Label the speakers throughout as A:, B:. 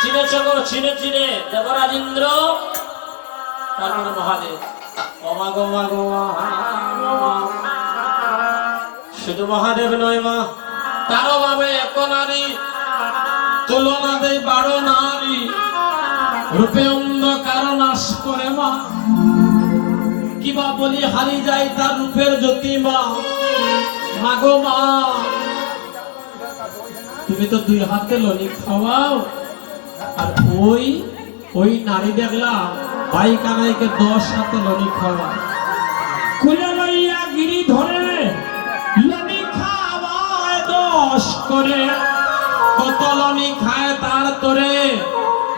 A: চিনে চলো চিনে চিনে। দেবরাজেন্দ্র তারপরে মহাদেব। অমা গো মা গো মা, মা। শুধু মহাদেব নয় মা তারও ভাবে এক নারী। তুলনা দেই বারো নারী। রূপে অন্ধকার নাশ করে মা। কিবা বলি হারি যায় তার রূপের জ্যোতি মা। মাগো মা। তুমি তো দুই হাতে লনি খাওয়াও। আর ওই ওই নারী দেখলাম ভাই কানাইকে দশ হাতে লনি খাওয়া খুলে লইয়া গিরি ধরে লনি খাওয়ায় দশ করে। কত লনি খায় তার তোরে?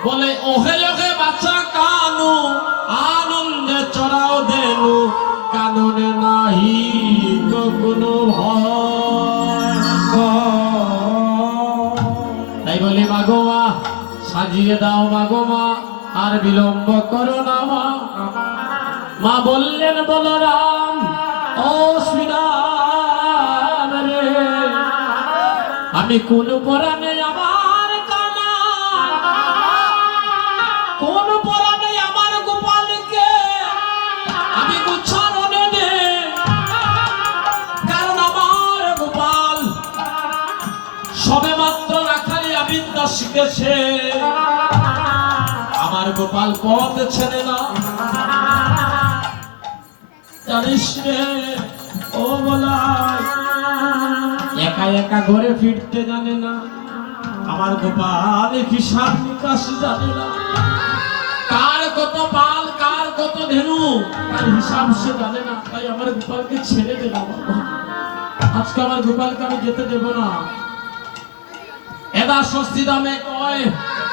A: বলে ওহে ওহে বাচ্চা কানু আনন্দে চড়াও দেনু। কাননে নাহি কোনো সাজিয়ে দাও মাগো মা, আর বিলম্ব করো না মা। মা বললেন, বলরাম, ও রে, আমি কোন পরাণে আমার কানা? কোন পরাণে আমার গোপালকে আমি গুচ্ছারণে দে কারণ আমার গোপাল সবে মাত্র রাখালি আবিদ্যা শিখেছে। গোপাল পথ ছেড়ে না। জানিস ও বলাই একা একা ঘরে ফিরতে জানে না। আমার গোপাল হিসাব নিকাশ জানে না। কার কত পাল, কার কত ধেনু, তার হিসাব সে জানে না। তাই আমার গোপালকে ছেড়ে দে না বাবা। আজকে আমার গোপালকে আমি যেতে দেব না। এদা স্বস্তি দামে কয়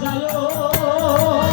A: যায়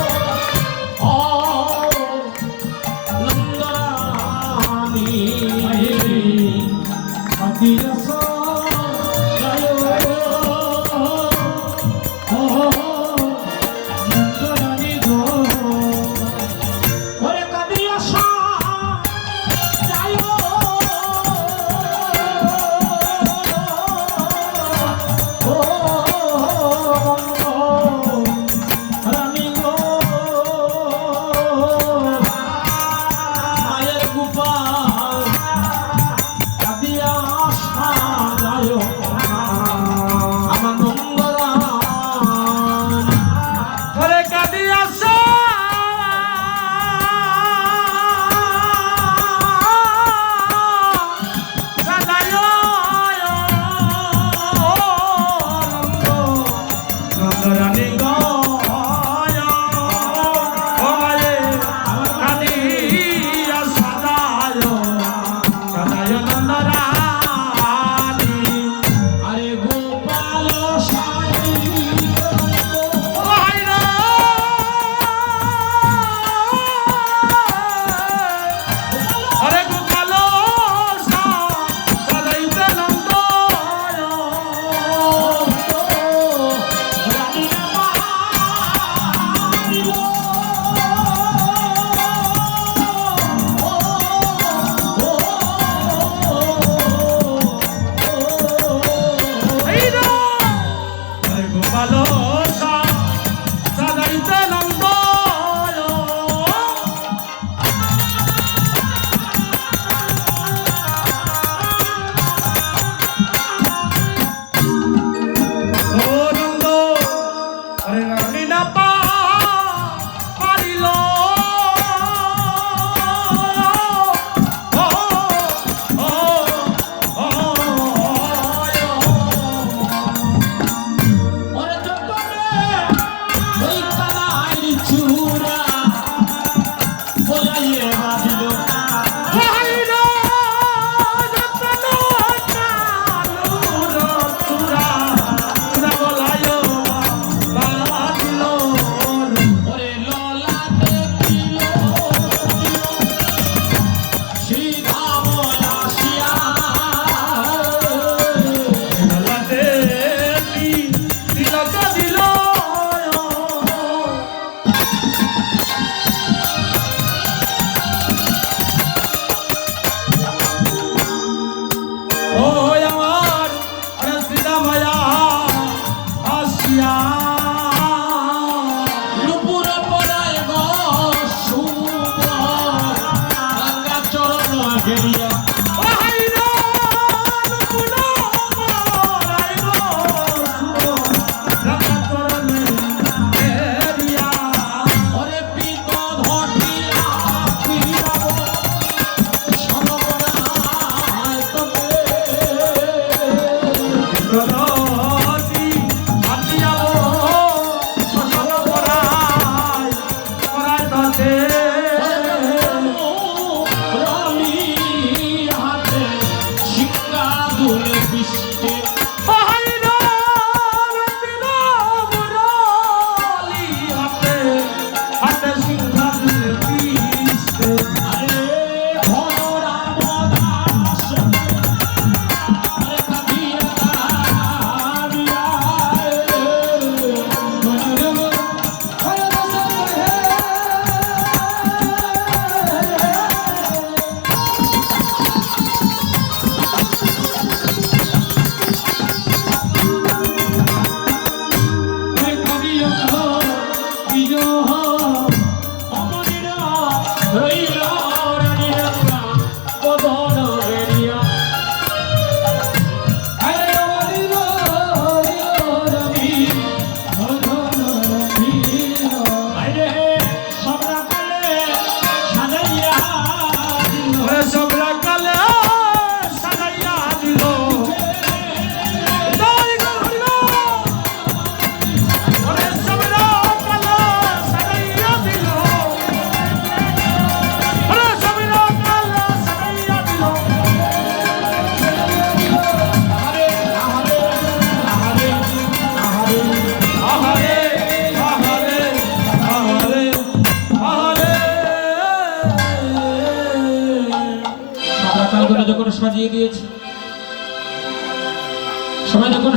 A: রইল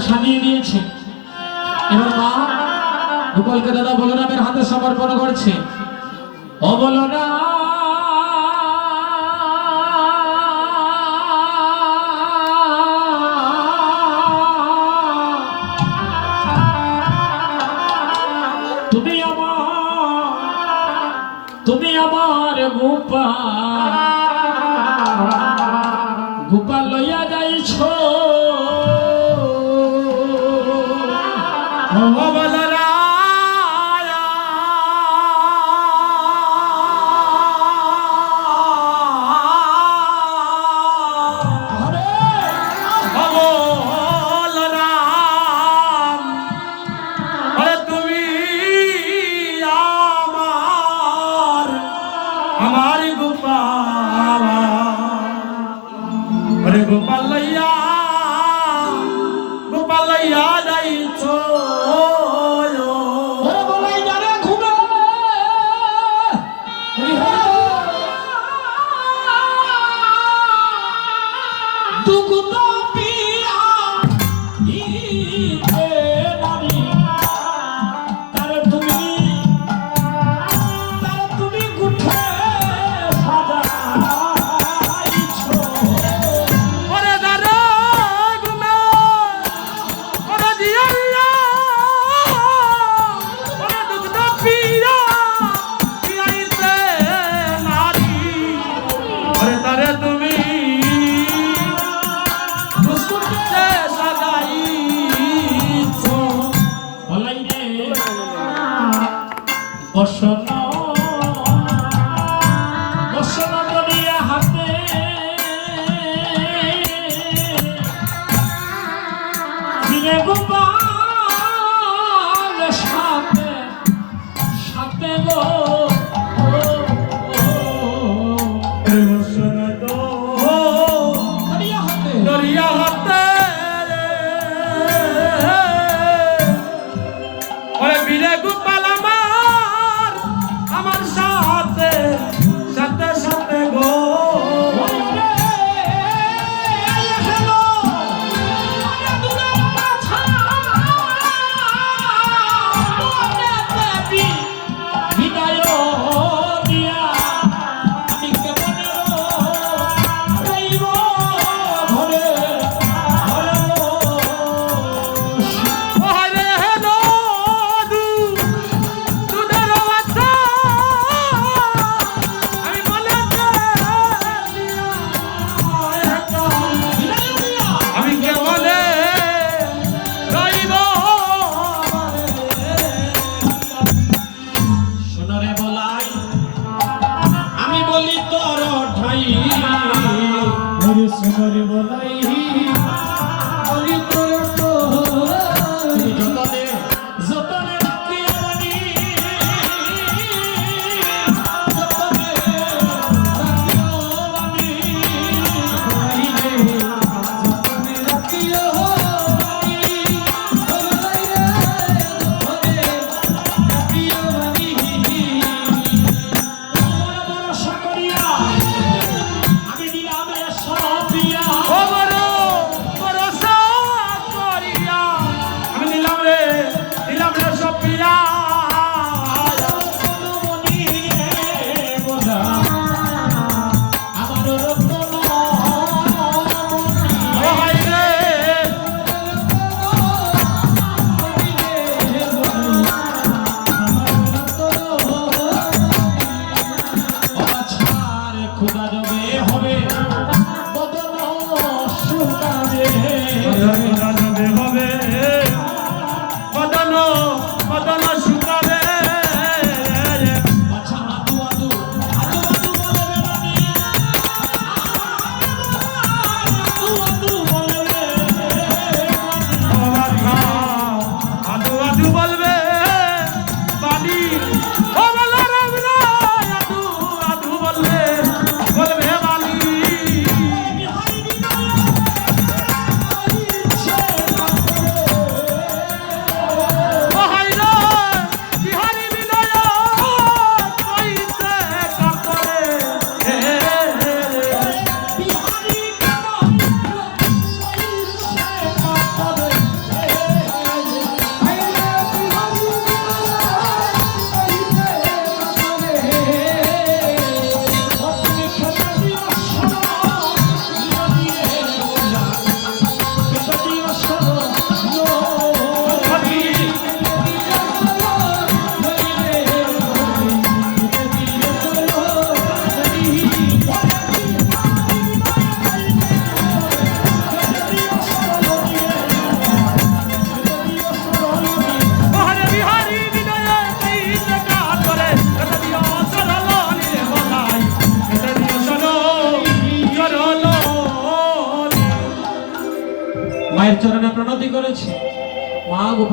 A: সাজিয়ে দিয়েছে। এবার মা গোপালকে দাদা বলরামের হাতে সমর্পণ করছে। অবলনা ওয়ালারা বসনা বসনা বলিয়া হাতে। ফিরে
B: গোপা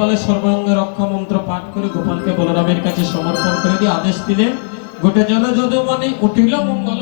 B: বলে
A: সর্বাঙ্গ রক্ষা মন্ত্র পাঠ করে গোপালকে বলরামের কাছে সমর্পণ করে দিয়ে আদেশ দিলেন গোটে জল যদি মানে উঠিল মঙ্গল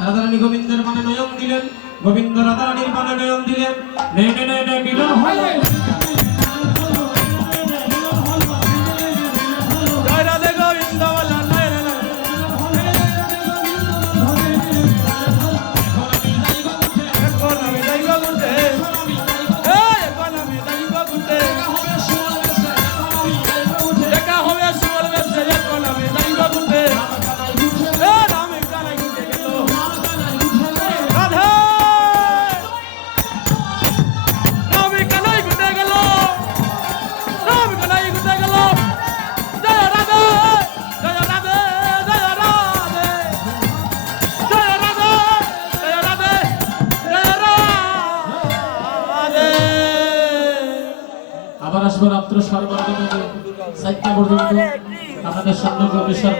A: রাধারানী গোবিন্দের মানে নয়ন দিলেন গোবিন্দ রাধারানীর মানে নয়ন দিলেন।
B: নেই নেই
A: নেই ಸರ್